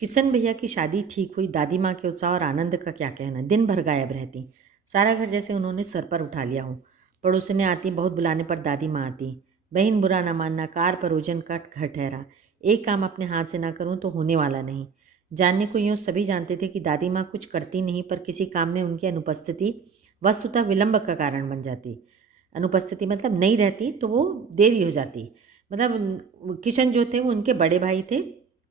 किशन भैया की शादी ठीक हुई, दादी माँ के उत्साह और आनंद का क्या कहना। दिन भर गायब रहती, सारा घर जैसे उन्होंने सर पर उठा लिया हो। पड़ोसने आती, बहुत बुलाने पर दादी माँ आती। बहन बुरा न मानना, कार परोजन का घर ठहरा। एक काम अपने हाथ से ना करूँ तो होने वाला नहीं। जानने को यूँ सभी जानते थे कि दादी माँ कुछ करती नहीं, पर किसी काम में उनकी अनुपस्थिति वस्तुतः विलंब का कारण बन जाती। अनुपस्थिति मतलब नहीं रहती तो वो देरी हो जाती। मतलब किशन जो थे वो उनके बड़े भाई थे,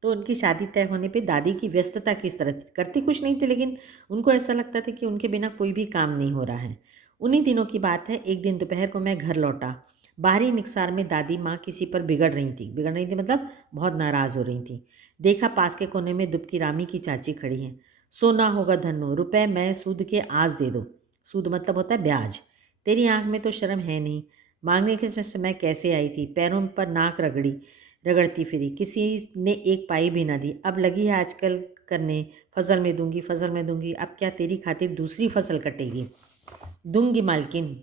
तो उनकी शादी तय होने पे दादी की व्यस्तता किस तरह थी। करती कुछ नहीं थी, लेकिन उनको ऐसा लगता था कि उनके बिना कोई भी काम नहीं हो रहा है। उन्हीं दिनों की बात है, एक दिन दोपहर को मैं घर लौटा। बाहरी निकसार में दादी माँ किसी पर बिगड़ रही थी मतलब बहुत नाराज़ हो रही थी। देखा पास के कोने में दुबकी रामी की चाची खड़ी हैं। सोना होगा धन्नो, रुपए मैं सूद के आज दे दो। सूद मतलब होता है ब्याज। तेरी आंख में तो शर्म है नहीं। मांगने के समय कैसे आई थी, पैरों पर नाक रगड़ती फिरी, किसी ने एक पाई भी ना दी। अब लगी है आजकल करने, फसल में दूंगी, फसल में दूंगी। अब क्या तेरी खातिर दूसरी फसल कटेगी? दूंगी मालकिन।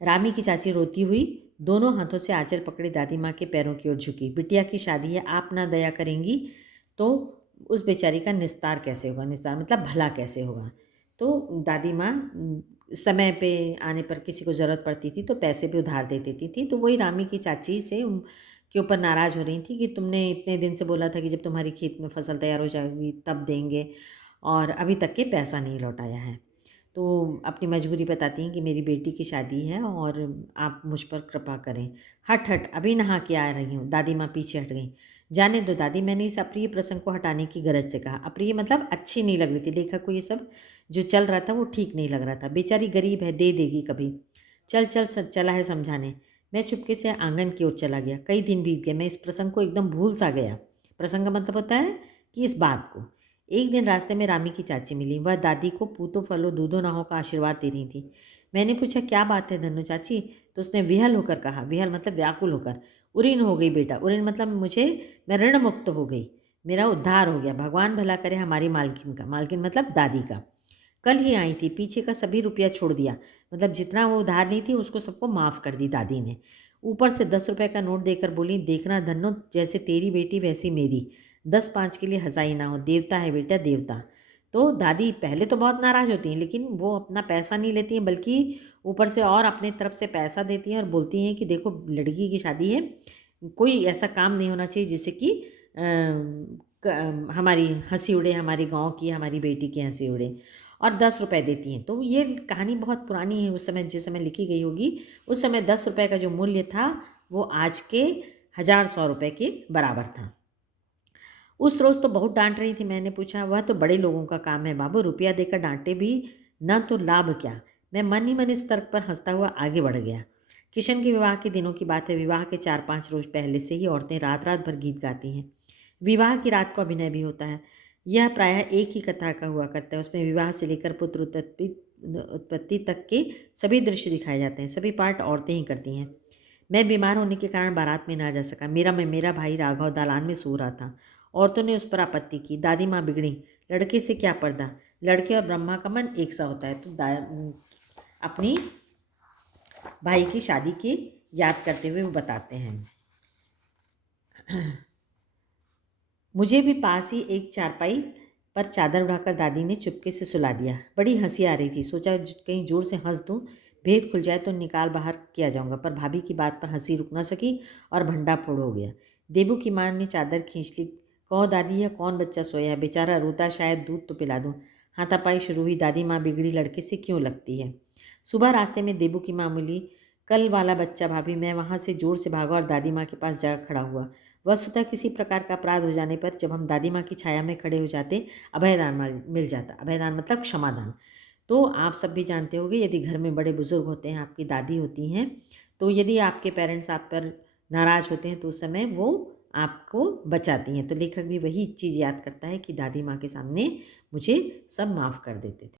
रामी की चाची रोती हुई दोनों हाथों से आंचल पकड़े दादी माँ के पैरों की ओर झुकी। बिटिया की शादी है, आप ना दया करेंगी तो उस बेचारी का निस्तार कैसे होगा? निस्तार मतलब भला कैसे होगा? तो दादी माँ समय पे आने पर किसी को ज़रूरत पड़ती थी तो पैसे भी उधार दे देती थी। तो वही रामी की चाची से के ऊपर नाराज़ हो रही थी कि तुमने इतने दिन से बोला था कि जब तुम्हारी खेत में फसल तैयार हो जाएगी तब देंगे, और अभी तक के पैसा नहीं लौटाया है। तो अपनी मजबूरी बताती हैं कि मेरी बेटी की शादी है और आप मुझ पर कृपा करें। हट हट, अभी नहा के आ रही हूँ। दादी माँ पीछे हट गई। जाने दो दादी, मैंने इस अप्रिय प्रसंग को हटाने की गरज से कहा। अप्रिय मतलब अच्छी नहीं लग रही थी। लेखक को ये सब जो चल रहा था वो ठीक नहीं लग रहा था। बेचारी गरीब है, दे देगी कभी। चल चल चला है समझाने। मैं चुपके से आंगन की ओर चला गया। कई दिन बीत गए, मैं इस प्रसंग को एकदम भूल सा गया। प्रसंग का मतलब होता है कि इस बात को। एक दिन रास्ते में रामी की चाची मिली। वह दादी को पूतो फलो दूधो ना हो का आशीर्वाद दे रही थी। मैंने पूछा क्या बात है धन्नो चाची? तो उसने विहल होकर कहा, विहल मतलब व्याकुल होकर, उरीन हो गई बेटा। उरीन मतलब मैं ऋण मुक्त हो गई, मेरा उद्धार हो गया। भगवान भला करे हमारी मालकिन का। मालकिन मतलब दादी का। कल ही आई थी, पीछे का सभी रुपया छोड़ दिया। मतलब जितना वो उधार ली थी उसको सबको माफ़ कर दी दादी ने। ऊपर से 10 रुपये का नोट देकर बोली, देखना धन्नो, जैसे तेरी बेटी वैसी मेरी। 10 5 के लिए हंसाई ना हो, देवता है बेटा देवता। तो दादी पहले तो बहुत नाराज़ होती हैं, लेकिन वो अपना पैसा नहीं लेती हैं, बल्कि ऊपर से और अपने तरफ से पैसा देती हैं और बोलती हैं कि देखो लड़की की शादी है, कोई ऐसा काम नहीं होना चाहिए जिससे कि हमारी हंसी उड़े, हमारी गांव की, हमारी बेटी की हंसी उड़े। और 10 रुपये देती हैं। तो ये कहानी बहुत पुरानी है, उस समय जिस समय लिखी गई होगी उस समय 10 रुपये का जो मूल्य था वो आज के 1000 100 रुपये के बराबर था। उस रोज़ तो बहुत डांट रही थी। मैंने पूछा, वह तो बड़े लोगों का काम है बाबू, रुपया देकर डांटे भी न तो लाभ क्या? मैं मन ही मन इस तर्क पर हंसता हुआ आगे बढ़ गया। किशन के विवाह के दिनों की बात है। विवाह के 4 5 रोज़ पहले से ही औरतें रात रात भर गीत गाती हैं। विवाह की रात को अभिनय भी होता है। यह प्रायः एक ही कथा का हुआ करता है। उसमें विवाह से लेकर पुत्र उत्पत्ति तक के सभी दृश्य दिखाए जाते हैं। सभी पार्ट औरतें ही करती हैं। मैं बीमार होने के कारण बारात में ना जा सका। मेरा भाई राघव दालान में सो रहा था। औरतों ने उस पर आपत्ति की। दादी माँ बिगड़ी, लड़के से क्या पर्दा, लड़के और ब्रह्मा का मन एक सा होता है। तो अपनी भाई की शादी की याद करते हुए वो बताते हैं। मुझे भी पास ही एक चारपाई पर चादर उड़ाकर दादी ने चुपके से सुला दिया। बड़ी हंसी आ रही थी। सोचा कहीं जोर से हंस दूं, भेद खुल जाए तो निकाल बाहर किया जाऊंगा, पर भाभी की बात पर हंसी रुक ना सकी और भंडा फोड़ हो गया। देबू की मां ने चादर खींच ली। कहो दादी, यह कौन बच्चा सोया है? बेचारा रोता, शायद दूध तो पिला दूं। हाथापाई शुरू हुई। दादी माँ बिगड़ी लड़के से क्यों लगती है? सुबह रास्ते में देबू की माँ बोली, कल वाला बच्चा भाभी। मैं वहाँ से जोर से भागा और दादी माँ के पास जाकर खड़ा हुआ। वस्तुतः किसी प्रकार का अपराध हो जाने पर जब हम दादी माँ की छाया में खड़े हो जाते, अभयदान मिल जाता। अभयदान मतलब क्षमादान। तो आप सब भी जानते होंगे, यदि घर में बड़े बुजुर्ग होते हैं, आपकी दादी होती हैं, तो यदि आपके पेरेंट्स आप पर नाराज़ होते हैं तो उस समय वो आपको बचाती हैं। तो लेखक भी वही चीज़ याद करता है कि दादी माँ के सामने मुझे सब माफ़ कर देते थे।